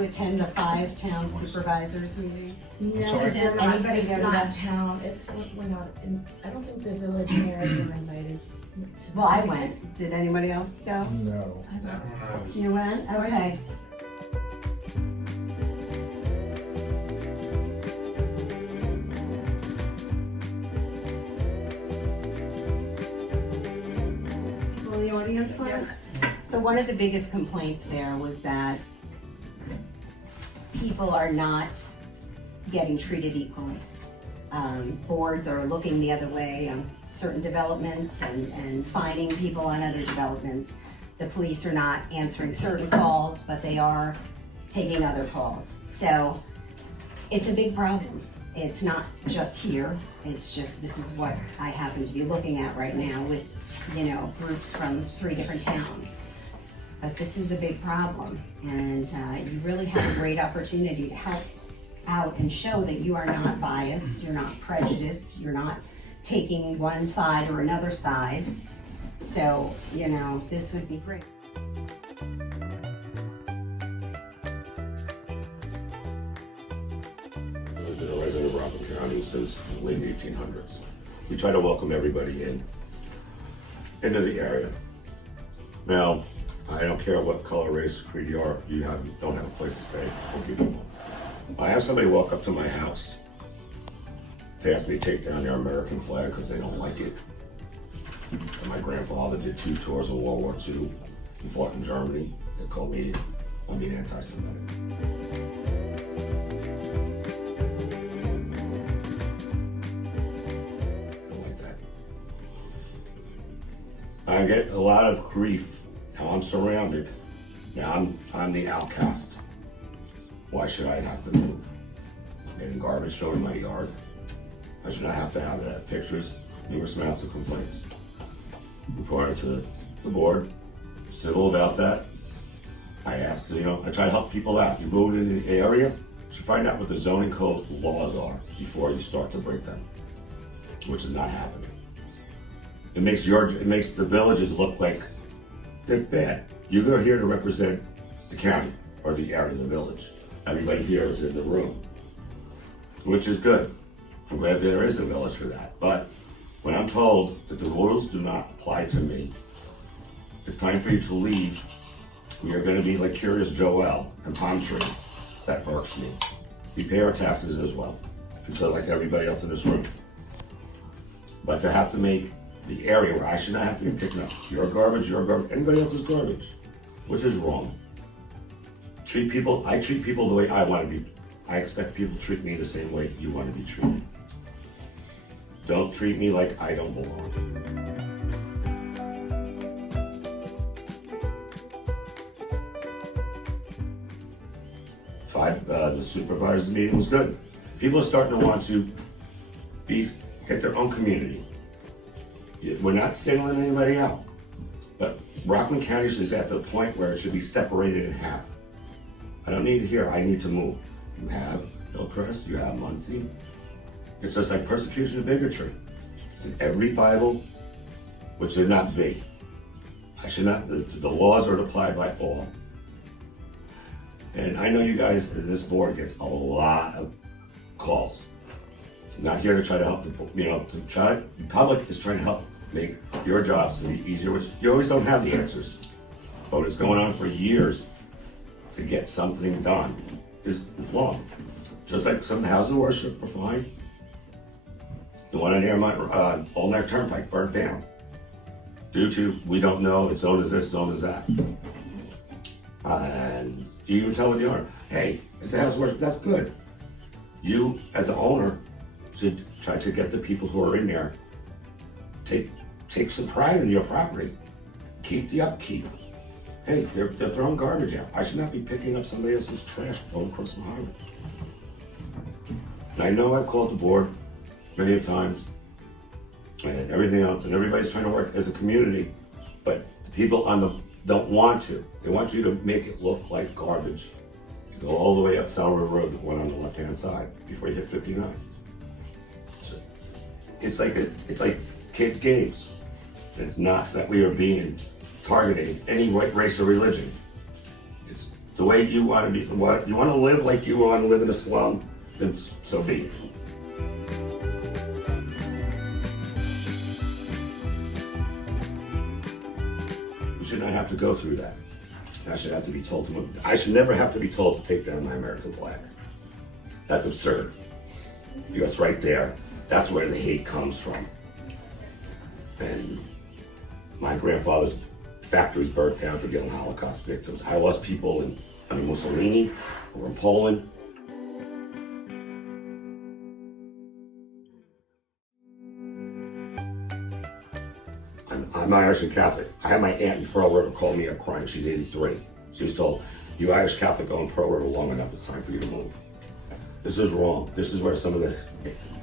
you attend the 5 town supervisors meeting? No, sorry? because they're not, Anybody it's go to not that? town, we're not, I don't think the village mayors were invited to. Well, I went. Did anybody else go? No. I don't know. You went? Okay. People in the audience went? So one of the biggest complaints there was that people are not getting treated equally. Boards are looking the other way on certain developments and fining people on other developments. The police are not answering certain calls, but they are taking other calls. So it's a big problem. It's not just here, it's just, this is what I happen to be looking at right now with, groups from 3 different towns. But this is a big problem, and you really have a great opportunity to help out and show that you are not biased, you're not prejudiced, you're not taking one side or another side. So, this would be great. I've been a resident of Rockland County since the late 1800s. We try to welcome everybody into the area. Now, I don't care what color, race, creed you are, if you don't have a place to stay, we'll give you one. I have somebody walk up to my house to ask me to take down their American flag because they don't like it. And my grandfather did 2 tours of World War II. He fought in Germany. They called me, I'm being anti-Semitic. I get a lot of grief. Now I'm surrounded. Now I'm the outcast. Why should I have to move? I'm getting garbage thrown in my yard. I should not have to have that. Pictures, numerous amounts of complaints. Reported to the board, civil about that. I asked, I try to help people out. You move into the area, you should find out what the zoning code laws are before you start to break them, which is not happening. It makes the villages look like they're bad. You are here to represent the county or the area, the village. Everybody here is in the room, which is good. I'm glad there is a village for that. But when I'm told that the rules do not apply to me, it's time for you to leave. We are going to be like Curious Joel and Palm Tree. That irks me. We pay our taxes as well, and so like everybody else in this room. But to have to make the area where I should not have to be picking up your garbage, anybody else's garbage, which is wrong. I treat people the way I want to be. I expect people to treat me the same way you want to be treated. Don't treat me like I don't belong. The supervisors meeting was good. People are starting to want to get their own community. We're not singling anybody out, but Rockland County is at the point where it should be separated in half. I don't need it here, I need to move. You have Hillcrest, you have Muncie. It's just like persecution and bigotry. It's in every Bible, which should not be. The laws are applied by all. And I know you guys, this board gets a lot of calls. I'm not here to try to help the public is trying to help make your jobs to be easier, which you always don't have the answers. But it's going on for years to get something done is long. Just like some houses of worship are fine. The one on Airmont, All Night Turnpike burnt down. Due to, we don't know, it's owned as this, owned as that. And you even tell the owner, hey, it's a house of worship, that's good. You, as an owner, should try to get the people who are in there, take some pride in your property. Keep the upkeep. Hey, they're throwing garbage out. I should not be picking up somebody else's trash going across my highway. And I know I've called the board many times and everything else, and everybody's trying to work as a community, but people don't want to. They want you to make it look like garbage. You go all the way up Sour Road, the one on the left-hand side, before you hit 59. It's like kids' games. It's not that we are being targeting any race or religion. the way you want to be, what you want to live like you want to live in a slum, then so be it. We should not have to go through that. I should have to be told to. I should never have to be told to take down my American flag. That's absurd. Because right there, that's where the hate comes from. And my grandfather's factories burnt down for killing Holocaust victims. I lost people under Mussolini or in Poland. I'm Irish and Catholic. I had my aunt in Pearl River call me up crying. She's 83. She was told, you Irish Catholic go in Pearl River long enough, it's time for you to move. This is wrong. This is where some of the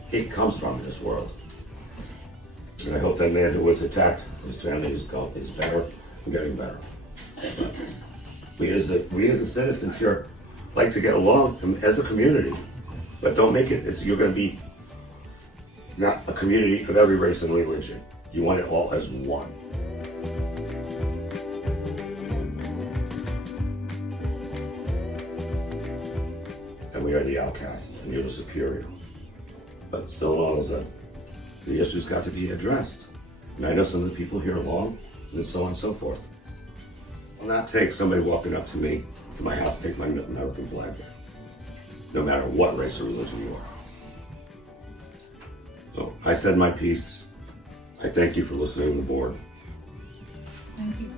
hate comes from in this world. And I hope that man who was attacked, his family is better and getting better. We as the citizens here like to get along as a community, but don't make it, you're gonna be not a community of every race and religion. You want it all as one. And we are the outcasts, and you're the superior. But so long as the issues got to be addressed. And I know some of the people here along, and so on and so forth. I'll not take somebody walking up to me, to my house, take my American flag, no matter what race or religion you are. So I said my piece. I thank you for listening to the board. Thank you.